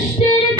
কষ্টের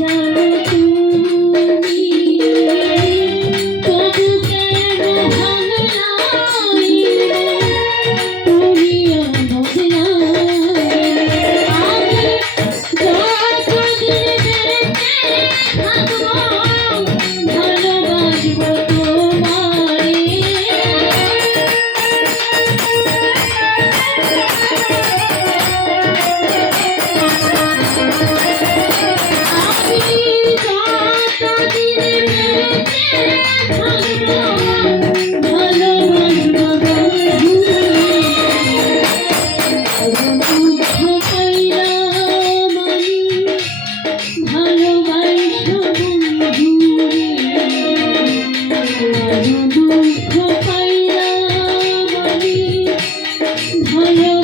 जल तू you.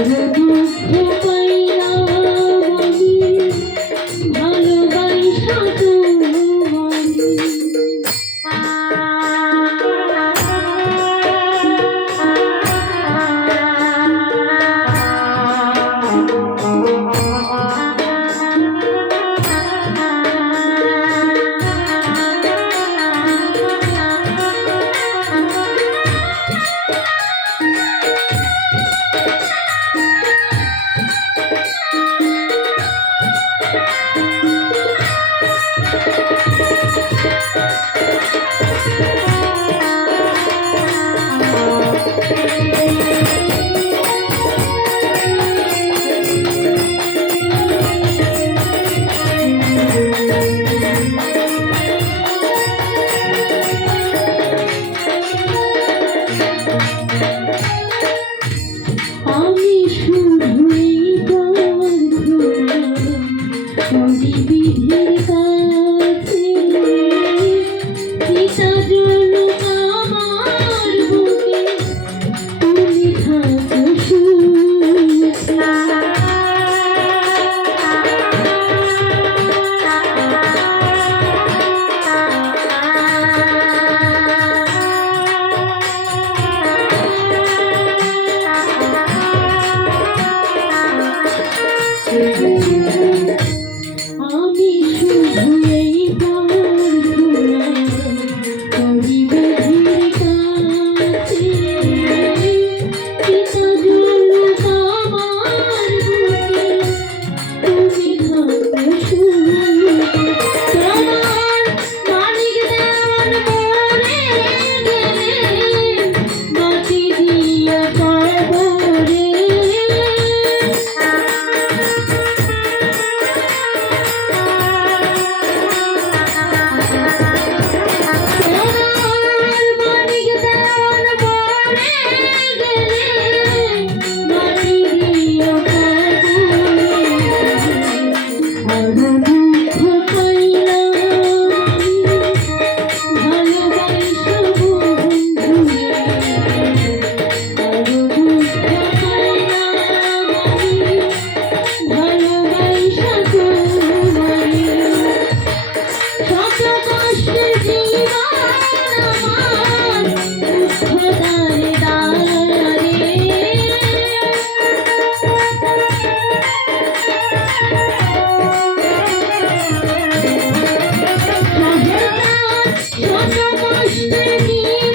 Ayer Thank you. 是你。